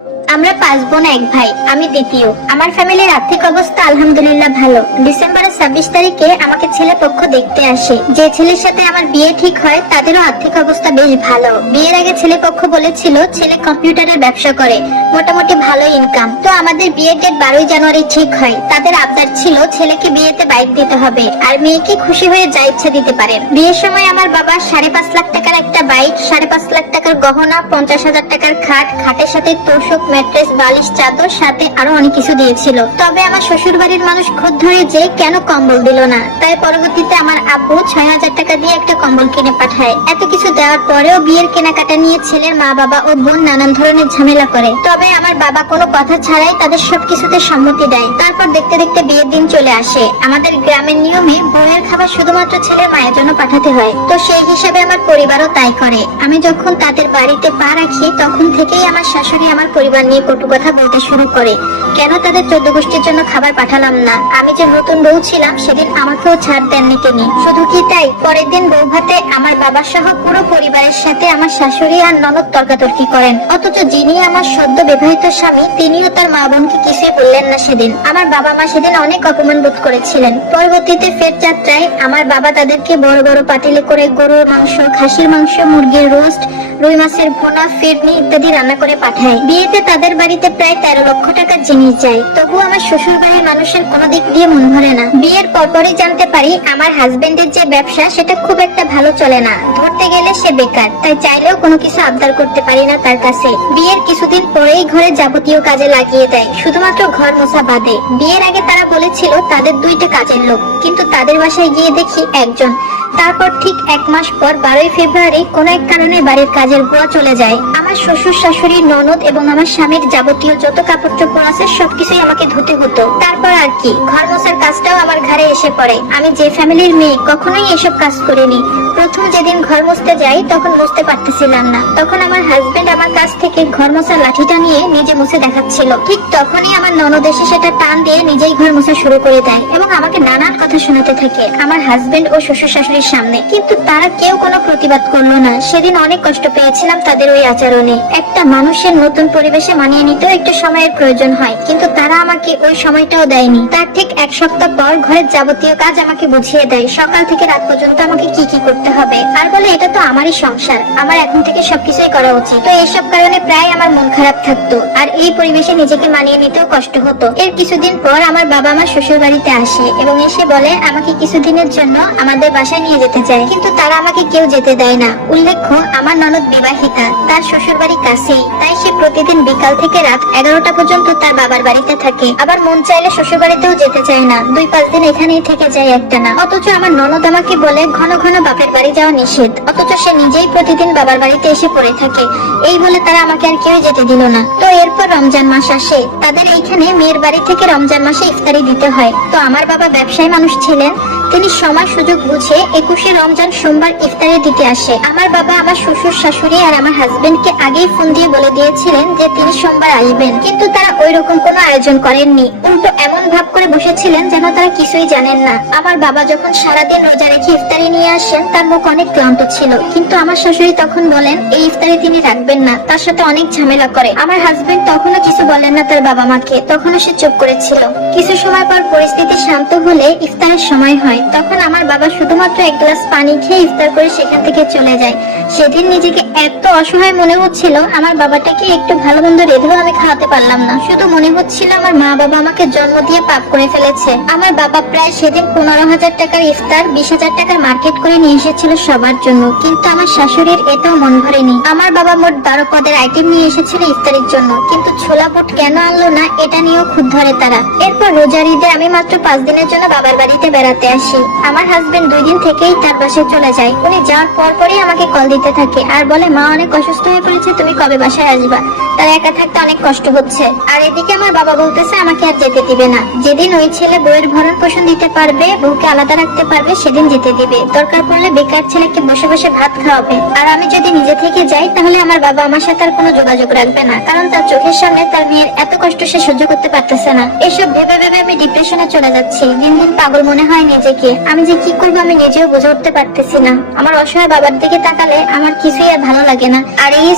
আমরা 5 বোন 1 ভাই, আমি দ্বিতীয়। আমার ফ্যামিলির আর্থিক অবস্থা আলহামদুলিল্লাহ ভালো। ডিসেম্বরের 26 তারিখে আমাকে ছেলে পক্ষ দেখতে আসে। যে ছেলের সাথে আমার বিয়ে ঠিক হয় তাদেরও আর্থিক অবস্থা বেশ ভালো। বিয়ের আগে ছেলে পক্ষ বলেছিল ছেলে কম্পিউটারের ব্যবসা করে, মোটামুটি ভালো ইনকাম। তো আমাদের বিয়ের ডেট 12 জানুয়ারি ঠিক হয়। তাদের আবদার ছিল ছেলেকে বিয়েতে বাইক দিতে হবে আর মেয়েকে খুশি হয়ে যা ইচ্ছা দিতে পারেন। বিয়ের সময় আমার বাবা 5.5 লাখ টাকার একটা বাইক, 5.5 লাখ টাকার গহনা, 50,000 টাকার খাট, খাটের সাথে তোষক, ম্যাট্রেস, বালিশ, চাদর, সাথে আরো অনেক কিছু দিয়েছিল। তবে আমার শ্বশুর বাড়ির মানুষ খোঁজ ধরে যে কেন কম্বল দিল না, তাই পরবর্তীতে আমার আব্বু 6,000 টাকা দিয়ে একটা কম্বল কিনে পাঠায়। এত কিছু দেওয়ার পরেও বিয়ের কেনাকাটা নিয়ে ছেলের মা বাবা ও বোন নানান ধরনের ঝামেলা করে। তবে আমার বাবা কোনো কথা ছাড়াই তাদের সবকিছুতে সম্মতি দেয়। তারপর দেখতে দেখতে বিয়ের দিন চলে আসে। আমাদের গ্রামের নিয়মে বউয়ের খাবার শুধুমাত্র ছেলের মায়ের জন্য পাঠাতে হয়, তো সেই হিসাবে আমার পরিবারও তাই করে। আমি যখন তাদের বাড়িতে পা রাখি তখন থেকেই আমার শাশুড়ি আমার পরিবার নিয়ে কটু কথা বলতে শুরু করে। কেন তাদের 14 গোষ্ঠীর জন্য খাবার পাঠালাম না? আমি যে নতুন বউ ছিলাম সেদিন আমাকেও ছাড় দেননি তিনি। শুধু কি তাই, পরের দিন বউ ভাতে আমার বাবা সহ পুরো পরিবারের সাথে আমার শাশুড়ি আর ননদ তর্কাতর্কি করেন। অথচ যিনি আমার সদ্য বিবাহিত স্বামী তিনিও তার মা বোনকে কিছুই বললেন না সেদিন। আমার বাবা মা সেদিন অনেক অপমান বোধ করেছিলেন। পরবর্তীতে ফের যাত্রায় আমার বাবা তাদেরকে বড় বড় পাতিলে করে গরুর মাংস, খাসির মাংস, মুরগির রোস্ট, রুই মাছের ভুনা, ফিরনি ইত্যাদি রান্না করে পাঠায়। বিয়েতে তাদের বাড়িতে প্রায় 13 লক্ষ টাকার জিনিস যায়, তবু আমার শ্বশুর বাড়ির মানুষের কোনো দিক দিয়ে মন ভরে না। বিয়ের পরপরই জানতে পারি আমার হাজবেন্ডের যে ব্যবসা সেটা খুব একটা ভালো চলে না। ধরতে গেলে সে বেকার, তাই চাইলেও কোনো কিছু আবদার করতে পারি না তার কাছে। বিয়ের কিছুদিন পরেই ঘরে যাবতীয় কাজে লাগিয়ে দেয়, শুধুমাত্র ঘর মোছা বাদে। বিয়ের আগে তারা বলেছিল তাদের 2টা কাজের লোক, কিন্তু তাদের বাসায় গিয়ে দেখি একজন। তারপর ঠিক 1 মাস পর 12ই ফেব্রুয়ারি কোন এক কারণে বাড়ির কাজের বুয়া চলে যায়। আমার শ্বশুর শাশুড়ি, ননদ এবং আমার স্বামীর যাবতীয় যত কাপড় চোপড় আছে সবকিছুই আমাকে ধুতে হতো। তারপর আর কি, ঘর মোছার কাজটাও আমার ঘাড়ে এসে পড়ে। আমি যে ফ্যামিলির মেয়ে কখনোই এসব কাজ করিনি। প্রথম যেদিন ঘর মুছতে যাই তখন মুছতে পারতেছিলাম না, তখন আমার হাজবেন্ড আমার কাছ থেকে ঘর মোছার লাঠিটা নিয়ে নিজে মুছে দেখাচ্ছিল। ঠিক তখনই আমার ননদ এসে সেটা টান দিয়ে নিজেই ঘর মোছা শুরু করে দেয় এবং আমাকে নানান কথা শোনাতে থাকে আমার হাজবেন্ড ও শ্বশুর শাশুড়ির সামনে। কিন্তু তারা কেউ কোনো প্রতিবাদ করলো না। সেদিন অনেক কষ্ট পেয়েছিলাম তাদের ওই আচরণে। একটা মানুষের নতুন পরিবেশে মানিয়ে নিতেও একটু সময়ের প্রয়োজন হয়, কিন্তু তারা আমাকে ওই সময়টাও দেয়নি। তার ঠিক 1 সপ্তাহ পর ঘরের যাবতীয় কাজ আমাকে বুঝিয়ে দেয়, সকাল থেকে রাত পর্যন্ত আমাকে কি কি করতে হবে। আর বলে এটা তো আমারই সংসার, আমার এখন থেকে সবকিছুই করা উচিত। তো এইসব কারণে প্রায় আমার মন খারাপ থাকতো আর এই পরিবেশে নিজেকে মানিয়ে নিতেও কষ্ট হতো। এর কিছুদিন পর আমার বাবা আমার শ্বশুর বাড়িতে আসে এবং এসে বলে আমাকে কিছুদিনের জন্য আমাদের বাসায় নিয়ে যেতে চায়, কিন্তু তারা আমাকে কেউ যেতে দেয় না। উল্লেখ্য আমার ননদ বিবাহিতা, তার শ্বশুর বাড়ি কাছেই, তাই সে প্রতিদিন বিকাল থেকে রাত 11টা পর্যন্ত তার বাবার বাড়িতে থাকে। আবার মন চাইলে শ্বশুর বাড়িতেও যেতে চায় না, 2-5 দিন এখানেই থেকে যায় একটানা। অথচ আমার ননদ আমাকে বলে ঘন ঘন বাপের বাড়ি যাওয়া নিষেধ, অথচ সে নিজেই প্রতিদিন বাবার বাড়িতে এসে পড়ে থাকে। এই বলে তারা আমাকে আর কেউ যেতে দিল না। তো এরপর রমজান মাস আসে। তাদের এইখানে মেয়ের বাড়ি থেকে রমজান মাসে ইফতারি দিতে হয়। তো আমার বাবা ব্যবসায়ী মানুষ ছিলেন, তিনি সময় সুযোগ বুঝে 21শে রমজান সোমবার ইফতারি দিতে আসে। আমার বাবা আমার শ্বশুর শাশুড়ি আর আমার হাজবেন্ডকে আগেই ফোন দিয়ে বলে দিয়েছিলেন যে তিনি সোমবার আসবেন, কিন্তু তারা ওই রকম কোনো আয়োজন করেননি। উল্টো এমন ভাব করে বসেছিলেন যেন তারা কিছুই জানেন না। আমার বাবা যখন সারাদিন রোজা রেখে ইফতারি নিয়ে আসেন তার মুখ অনেক ক্লান্ত ছিল, কিন্তু আমার শাশুড়ি তখন বলেন এই ইফতারি তিনি রাখবেন না, তার সাথে অনেক ঝামেলা করে। আমার হাজবেন্ড তখনও কিছু বলেন না তার বাবা মাকে, তখনও সে চুপ করেছিল। কিছু সময় পর পরিস্থিতি শান্ত হলে ইফতারের সময় হয়। তখন আমার বাবা শুধুমাত্র 1 গ্লাস পানি খেয়ে ইফতার করে সেখান থেকে চলে যায়। সেদিন নিজেকে এত অসহায় মনে হচ্ছিল, আমার বাবাটাকে একটু ভালো মন্দ রেঁধেও আমি খাওয়াতে পারলাম না। শুধু মনে হচ্ছিল আমার মা বাবা আমাকে জন্ম দিয়ে পাপ করে ফেলেছে। আমার বাবা প্রায় সেদিন 15,000 টাকার ইফতার, 20,000 টাকার মার্কেট করে নিয়ে এসেছিল সবার জন্য, কিন্তু আমার শাশুড়ির এটাও মন ভরেনি। আমার বাবা মোট 12 পদের আইটেম নিয়ে এসেছিল ইফতারের জন্য, কিন্তু ছোলা বুট কেন আনলো না এটা নিয়েও খুদ ধরে তারা। এরপর রোজার ঈদে আমি মাত্র 5 দিনের জন্য বাবার বাড়িতে বেড়াতে আসি। আমার হাজবেন্ড 2 দিন থেকেই তার বাসায় চলে যায়। উনি যাওয়ার পরপরই আমাকে কল দিতে থাকে আর বলে মা অনেক অসুস্থ হয়ে পড়েছে, তুমি কবে বাসায় আসবা, তার একা থাকতে অনেক কষ্ট হচ্ছে। আর এদিকে আমার বাবা বলতেছে আমাকে আর যেতে দিবে না। যেদিন ওই ছেলে বউয়ের ভরণ পোষণ দিতে পারবে, বউকে আলাদা রাখতে পারবে, সেদিন যেতে দিবে। দরকার পড়লে বেকার ছেলেকে বসে বসে ভাত খাওয়াবে। আর আমি যদি নিজে থেকে যাই তাহলে আমার বাবা আমার সাথে আর কোনো যোগাযোগ রাখবে না, কারণ তার চোখের সামনে তার মেয়ের এত কষ্ট সে সহ্য করতে পারতেছে না। এসব ভেবে ভেবে আমি ডিপ্রেশনে চলে যাচ্ছি। দিন দিন পাগল মনে হয় নিজেকে। আমি যে কি করবো আমি নিজেও বুঝে উঠতে পারতেছি না। আমার অসহায় বাবার দিকে তাকালে আমার কিছুই আর ভালো লাগে না। আর এই